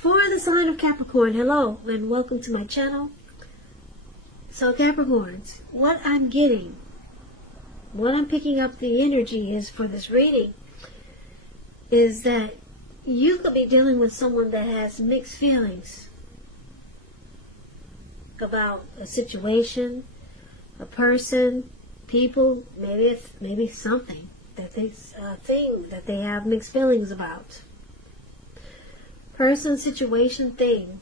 For the sign of Capricorn, hello and welcome to my channel. So Capricorns, what I'm getting, what I'm picking up the energy is for this reading is that you could be dealing with someone that has mixed feelings about a situation, a person, people, maybe something that thing that they have mixed feelings about. Person, situation, thing,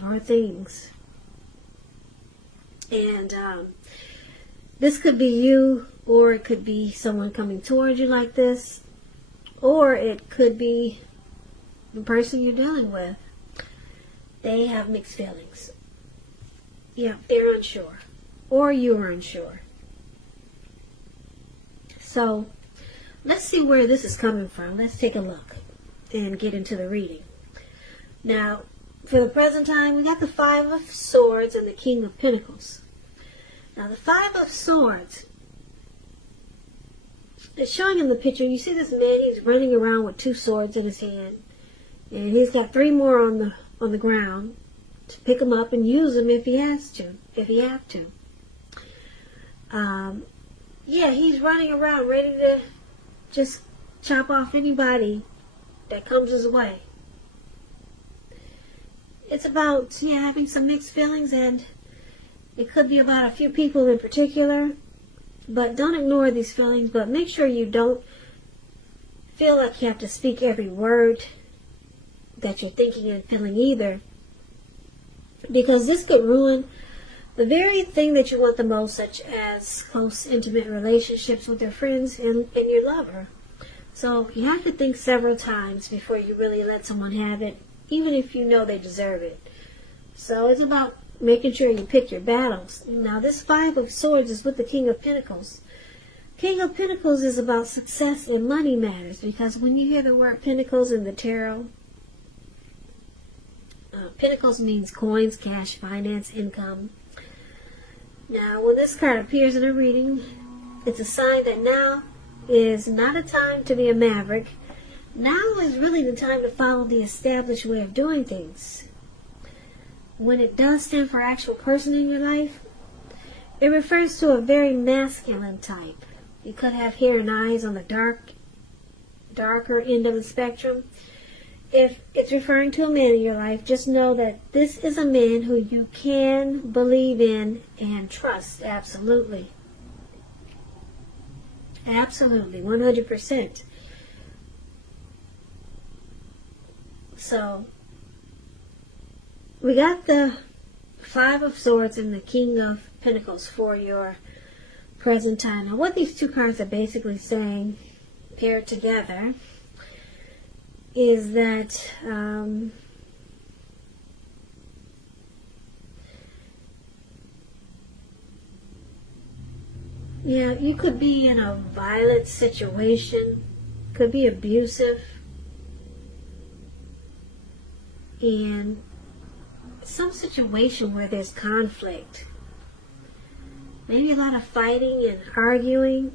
or things. And this could be you, or it could be someone coming towards you like this, or it could be the person you're dealing with. They have mixed feelings. Yeah, they're unsure, or you're unsure. So let's see where this is coming from. Let's take a look and get into the reading. Now, for the present time, we got the Five of Swords and the King of Pentacles. Now, the Five of Swords, it's showing in the picture. You see this man, he's running around with two swords in his hand. And he's got three more on the ground to pick them up and use them if he has to, if he have to. Yeah, he's running around ready to just chop off anybody that comes his way. It's about, having some mixed feelings, and it could be about a few people in particular. But don't ignore these feelings, but make sure you don't feel like you have to speak every word that you're thinking and feeling either. Because this could ruin the very thing that you want the most, such as close, intimate relationships with your friends and your lover. So you have to think several times before you really let someone have it, even if you know they deserve it. So it's about making sure you pick your battles. Now, this Five of Swords is with the King of Pentacles. King of Pentacles is about success in money matters, because when you hear the word Pentacles in the tarot, Pentacles means coins, cash, finance, income. Now, when this card appears in a reading, it's a sign that now is not a time to be a maverick. Now is really the time to follow the established way of doing things. When it does stand for actual person in your life, it refers to a very masculine type. You could have hair and eyes on the darker end of the spectrum. If it's referring to a man in your life, just know that this is a man who you can believe in and trust. Absolutely. Absolutely. 100%. So, we got the Five of Swords and the King of Pentacles for your present time. Now, what these two cards are basically saying, paired together, is that you could be in a violent situation, could be abusive, and some situation where there's conflict, maybe a lot of fighting and arguing.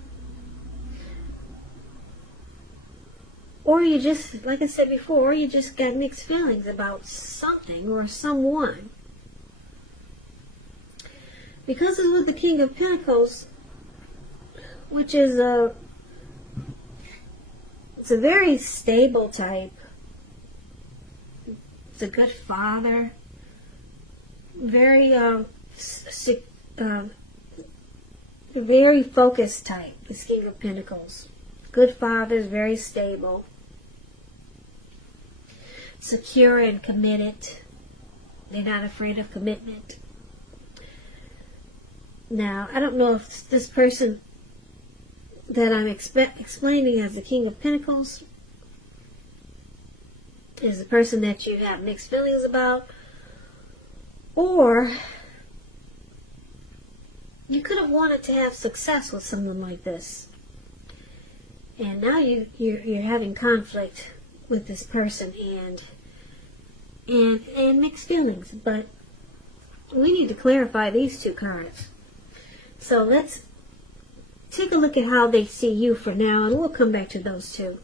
Or you just, like I said before, you just got mixed feelings about something or someone. Because it's with the King of Pentacles, which is it's a very stable type. It's a good father. Very, very focused type, this King of Pentacles. Good father, is very stable. Secure and committed. They're not afraid of commitment. Now, I don't know if this person that I'm explaining as the King of Pentacles is the person that you have mixed feelings about, or you could have wanted to have success with someone like this, and now you're having conflict with this person and mixed feelings. But we need to clarify these two cards. So let's take a look at how they see you for now, and we'll come back to those two.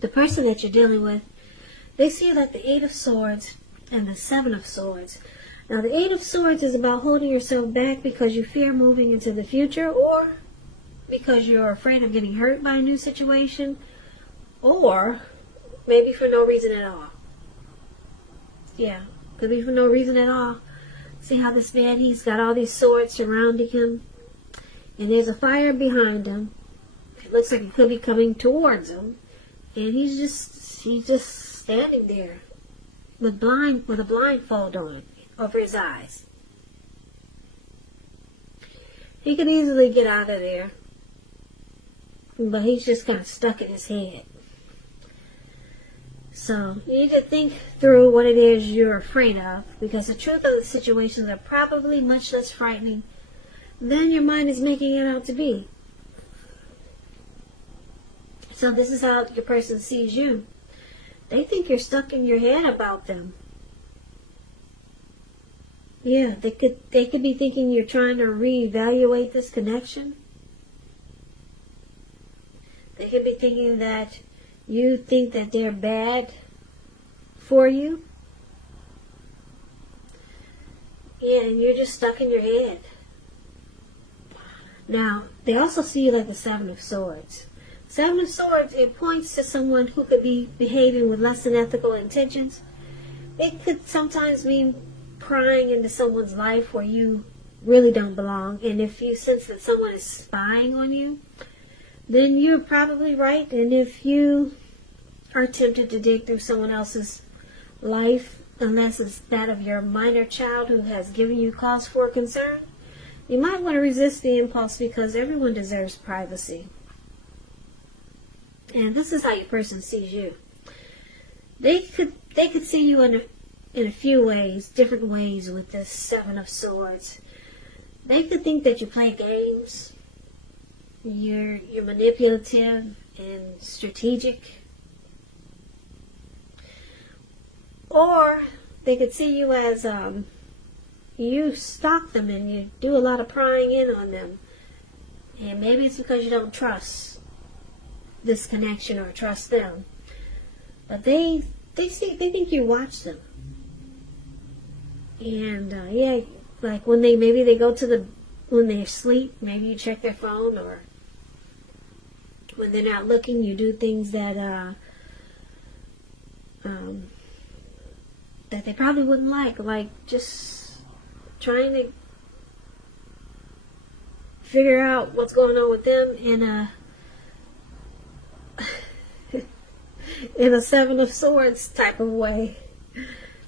The person that you're dealing with They see like the Eight of Swords and the Seven of Swords. Now the Eight of Swords is about holding yourself back because you fear moving into the future, or because you're afraid of getting hurt by a new situation, or maybe for no reason at all. Yeah, could be for no reason at all. See how this man, he's got all these swords surrounding him, and there's a fire behind him. It looks like it could be coming towards him, and he's just standing there with a blindfold on over his eyes. He could easily get out of there, but he's just kind of stuck in his head. So you need to think through what it is you're afraid of, because the truth of the situations are probably much less frightening than your mind is making it out to be. So this is how your person sees you. They think you're stuck in your head about them. Yeah, they could be thinking you're trying to reevaluate this connection. They could be thinking that you think that they're bad for you. Yeah, and you're just stuck in your head. Now, they also see you like the Seven of Swords. Seven of Swords, it points to someone who could be behaving with less than ethical intentions. It could sometimes mean prying into someone's life where you really don't belong. And if you sense that someone is spying on you, then you're probably right. And if you are tempted to dig through someone else's life, unless it's that of your minor child who has given you cause for concern, you might want to resist the impulse, because everyone deserves privacy. And this is how your person sees you. They could see you in a few ways, different ways with this Seven of Swords. They could think that you play games. You're manipulative and strategic. Or they could see you as you stalk them and you do a lot of prying in on them. And maybe it's because you don't trust this connection or trust them. But they think you watch them. And yeah, like when they when they sleep, maybe you check their phone, or when they're not looking, you do things that that they probably wouldn't like just trying to figure out what's going on with them in a Seven of Swords type of way.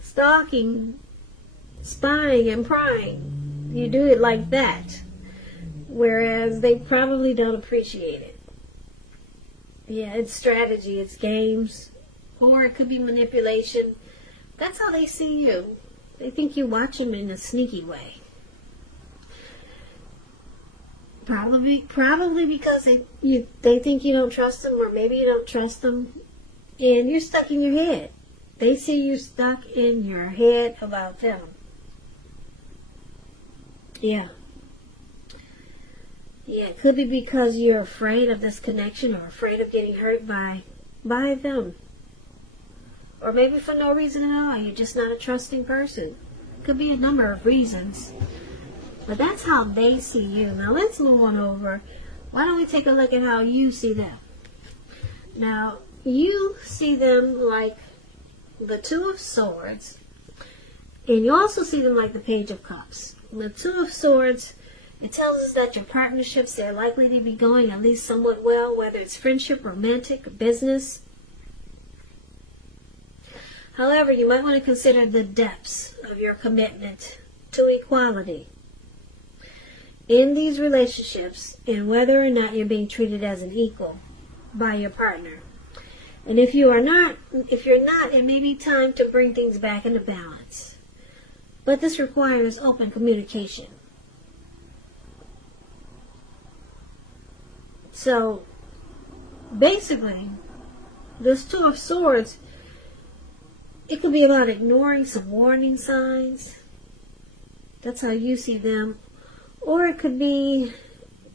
Stalking, spying, and prying. You do it like that. Whereas they probably don't appreciate it. Yeah, it's strategy, it's games. Or it could be manipulation. That's how they see you. They think you watch them in a sneaky way. Probably because they think you don't trust them, or maybe you don't trust them, and you're stuck in your head. They see you stuck in your head about them. Yeah. Yeah, it could be because you're afraid of this connection, or afraid of getting hurt by them. Or maybe for no reason at all. You're just not a trusting person. Could be a number of reasons. But that's how they see you. Now let's move on over. Why don't we take a look at how you see them? Now, you see them like the Two of Swords. And you also see them like the Page of Cups. The Two of Swords, it tells us that your partnerships, they're likely to be going at least somewhat well, whether it's friendship, romantic, or business. However, you might want to consider the depths of your commitment to equality in these relationships, and whether or not you're being treated as an equal by your partner. And if you're not, it may be time to bring things back into balance. But this requires open communication. So, basically, this Two of Swords, it could be about ignoring some warning signs. That's how you see them. Or it could be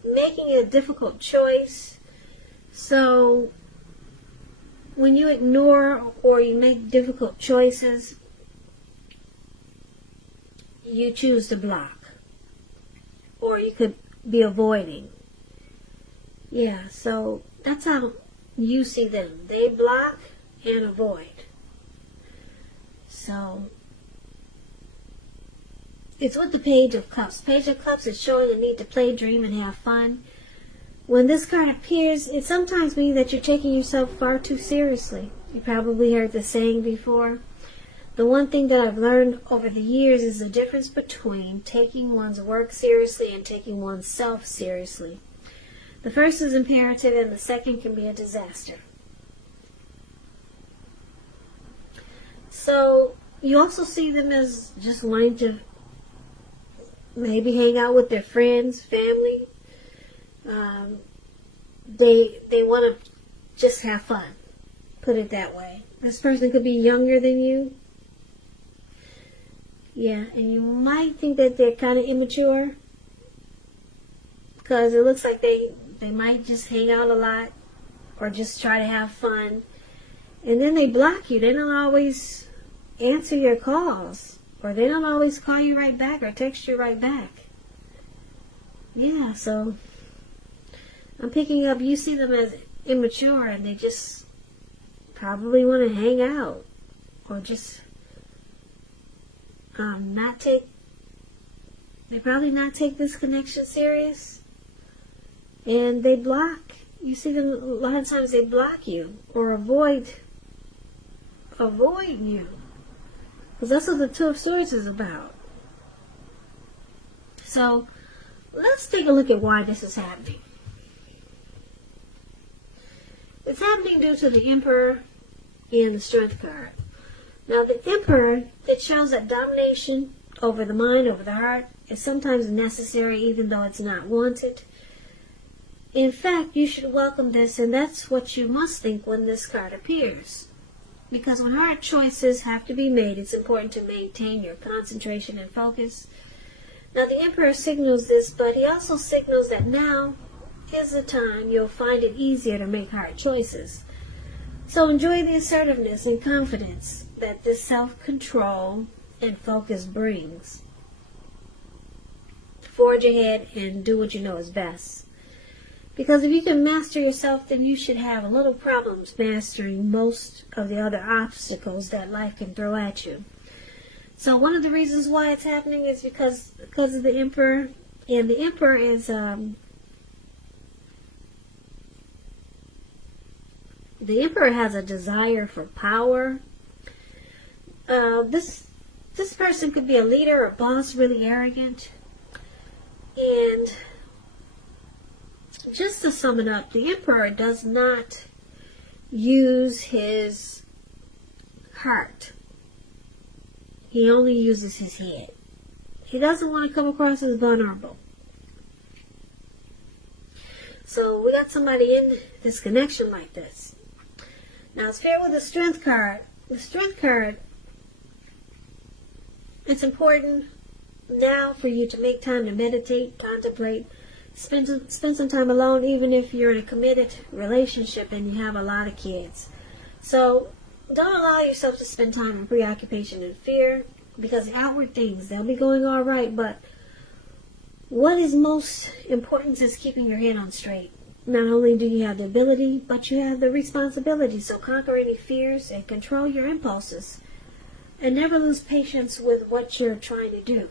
making a difficult choice. So, when you ignore or you make difficult choices, you choose to block. Or you could be avoiding. Yeah, so that's how you see them. They block and avoid. So, it's with the Page of Cups. Page of Cups is showing the need to play, dream, and have fun. When this card appears, it sometimes means that you're taking yourself far too seriously. You probably heard the saying before. The one thing that I've learned over the years is the difference between taking one's work seriously and taking oneself seriously. The first is imperative and the second can be a disaster. So, you also see them as just wanting to maybe hang out with their friends, family. They want to just have fun. Put it that way. This person could be younger than you. Yeah, and you might think that they're kind of immature. Because it looks like they might just hang out a lot. Or just try to have fun. And then they block you. They don't always answer your calls. Or they don't always call you right back or text you right back. Yeah, so I'm picking up, you see them as immature and they just probably want to hang out. Or just they probably not take this connection serious. And they block. You see them, a lot of times they block you or avoid you. Because that's what the Two of Swords is about. So, let's take a look at why this is happening. It's happening due to the Emperor and the Strength card. Now, the Emperor, it shows that domination over the mind, over the heart, is sometimes necessary even though it's not wanted. In fact, you should welcome this, and that's what you must think when this card appears. Because when hard choices have to be made, it's important to maintain your concentration and focus. Now, the Emperor signals this, but he also signals that now is the time you'll find it easier to make hard choices. So enjoy the assertiveness and confidence that this self-control and focus brings. Forge ahead and do what you know is best. Because if you can master yourself, then you should have little problems mastering most of the other obstacles that life can throw at you. So one of the reasons why it's happening is because of the Emperor. And the Emperor is the Emperor has a desire for power. This person could be a leader or boss, really arrogant. And just to sum it up, the Emperor does not use his heart. He only uses his head. He doesn't want to come across as vulnerable. So we got somebody in this connection like this. Now it's fair with the Strength card. The Strength card, it's important now for you to make time to meditate, contemplate, spend some time alone, even if you're in a committed relationship and you have a lot of kids. So don't allow yourself to spend time in preoccupation and fear, because the outward things, they'll be going all right, but what is most important is keeping your head on straight. Not only do you have the ability, but you have the responsibility. So conquer any fears and control your impulses. And never lose patience with what you're trying to do.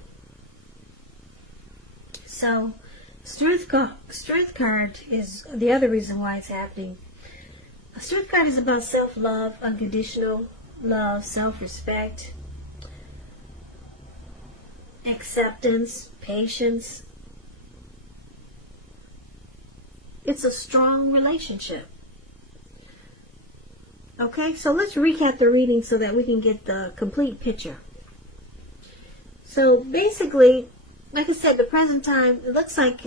So, Strength card is the other reason why it's happening. A Strength card is about self-love, unconditional love, self-respect, acceptance, patience. It's a strong relationship. Okay, so let's recap the reading so that we can get the complete picture. So basically, like I said, the present time, it looks like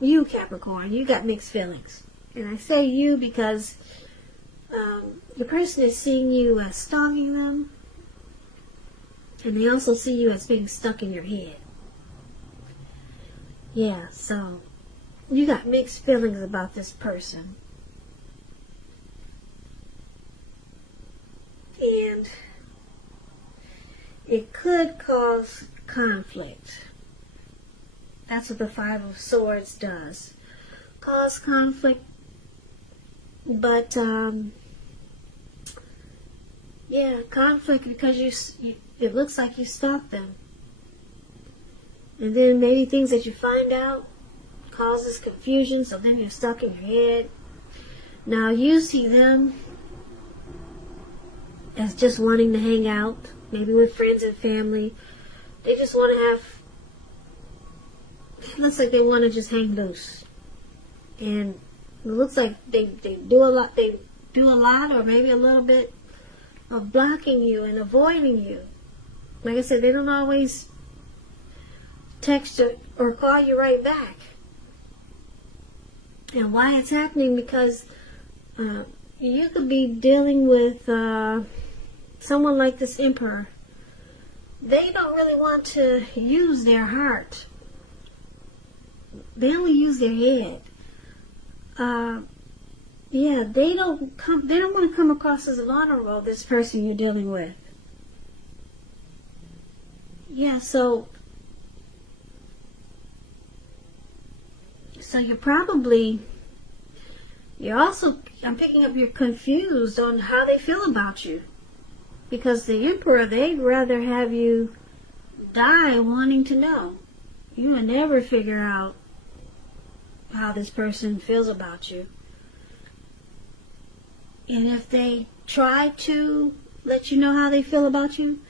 you, Capricorn, you got mixed feelings. And I say you because the person is seeing you as stalking them, and they also see you as being stuck in your head. Yeah, so you got mixed feelings about this person. and it could cause conflict. That's what the Five of Swords does. Cause conflict. But, yeah, conflict because it looks like you stalked them. And then maybe things that you find out causes confusion, so then you're stuck in your head. Now you see them as just wanting to hang out, maybe with friends and family. They just want to it looks like they want to just hang loose. And it looks like they do a lot, or maybe a little bit of blocking you and avoiding you. Like I said, they don't always text or call you right back. And why it's happening, because you could be dealing with someone like this Emperor. They don't really want to use their heart. They only use their head. Yeah, they don't want to come across as vulnerable, this person you're dealing with. Yeah, so I'm picking up you're confused on how they feel about you. Because the Emperor, they'd rather have you die wanting to know. You will never figure out how this person feels about you. And if they try to let you know how they feel about you,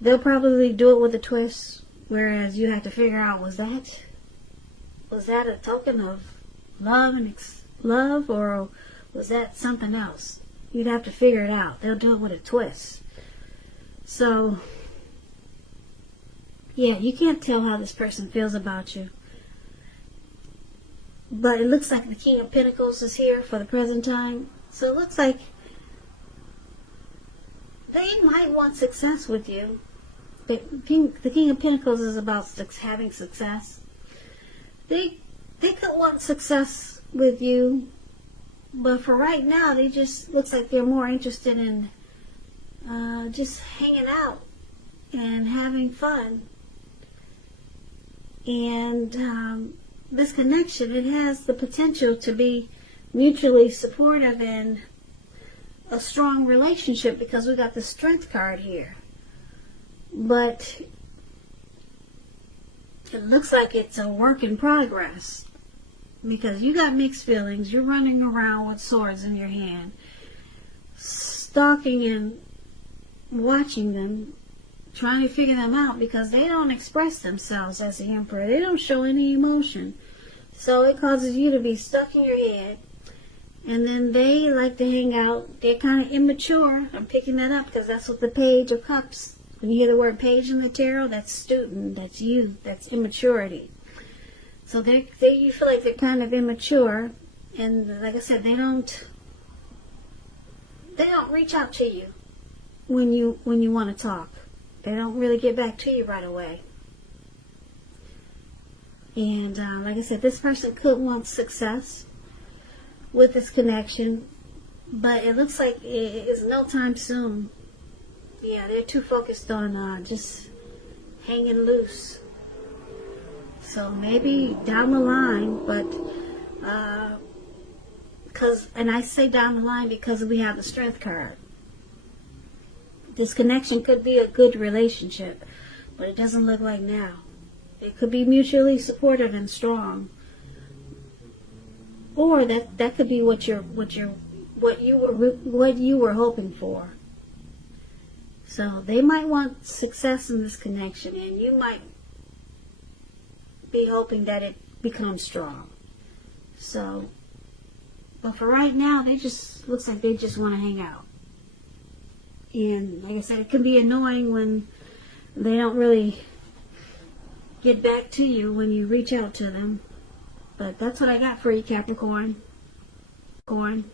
they'll probably do it with a twist. Whereas you have to figure out, was that a token of love, or was that something else? You'd have to figure it out. They'll do it with a twist. So, yeah, you can't tell how this person feels about you. But it looks like the King of Pentacles is here for the present time. So it looks like they might want success with you. The King of Pentacles is about having success. They could want success with you, but for right now, they just looks like they're more interested in just hanging out and having fun. And this connection, it has the potential to be mutually supportive and a strong relationship, because we got the Strength card here. But it looks like it's a work in progress, because you got mixed feelings. You're running around with swords in your hand, stalking and watching them, trying to figure them out, because they don't express themselves as the Emperor. They don't show any emotion. So it causes you to be stuck in your head. And then they like to hang out. They're kind of immature. I'm picking that up because that's what the Page of Cups, when you hear the word page in the tarot, that's student, that's youth, that's immaturity. So you feel like they're kind of immature. And like I said, they don't reach out to you when you want to talk. They don't really get back to you right away. And like I said, this person could want success with this connection, but it looks like it is no time soon. Yeah, they're too focused on just hanging loose. So maybe down the line, but and I say down the line because we have the Strength card. This connection could be a good relationship, but it doesn't look like now. It could be mutually supportive and strong, or that could be what you were hoping for. So they might want success in this connection, and you might be hoping that it becomes strong. So, but for right now, looks like they just want to hang out. And like I said, it can be annoying when they don't really get back to you when you reach out to them. But that's what I got for you, Capricorn. Corn.